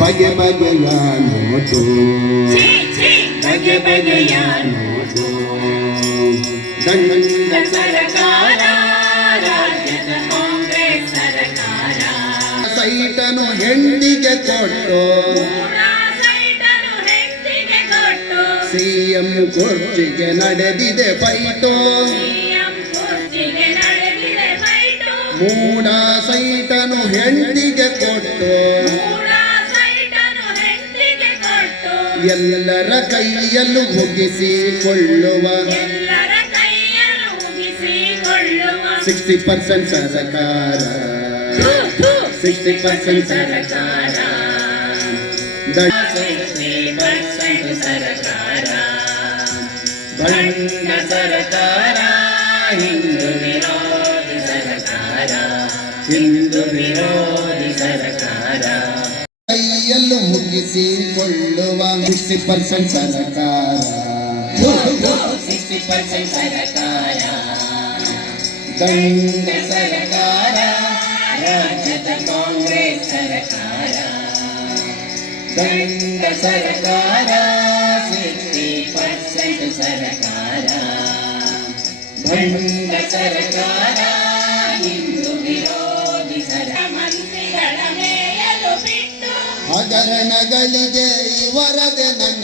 ಬಗೆ ಬಗೆಯ ನೋಟು ಬಗೆ ಬಗೆಯ ನೋಟು ದಂಡ ಸರ್ಕಾರ ರಾಜ್ಯದ ಕಾಂಗ್ರೆಸ್ ಸರ್ಕಾರ ಸೈಟನು ಹೆಣ್ಣಿಗೆ ಕೊಟ್ಟು ಸಿಎಂ ಕುರ್ಚಿಗೆ ನಡೆದಿದೆ ಫೈಟು ಮೂಡ ಸೈಟನು ಹೆಣ್ಣಿಗೆ ಕೊಟ್ಟು ಎಲ್ಲರ ಕೈಯಲ್ಲೂ ಮುಗಿಸಿಕೊಳ್ಳುವ 60% ಸರ್ಕಾರ 60% ಸರ್ಕಾರ ಭಂಡ ಸರ್ಕಾರ ಹಿಂದೂ ವಿರೋಧಿ ಸರ್ಕಾರ ಹಿಂದೂ ವಿರೋಧಿ ಸರ್ಕಾರ ಕೈಯಲ್ಲೂ ಮುಗಿಸಿಕೊಳ್ಳುವ 60% ಸರ್ಕಾರ 60% ಸರ್ಕಾರ ದಂಡ ಸರ್ಕಾರ ರಾಜ್ಯದ ಕಾಂಗ್ರೆಸ್ ಸರ್ಕಾರ ದಂಡ ಸರ್ಕಾರ 60% ಸರ್ಕಾರ ಭಂಡ ಸರ್ಕಾರ ಹಿಂದೂ ವಿರೋಧಿ ಮಂತ್ರಿಗಳ ಮೇಯಲು ಬಿಟ್ಟು ಹಗರಣಗಳಿಗೆ ಇವರದೆ ನನ್ನ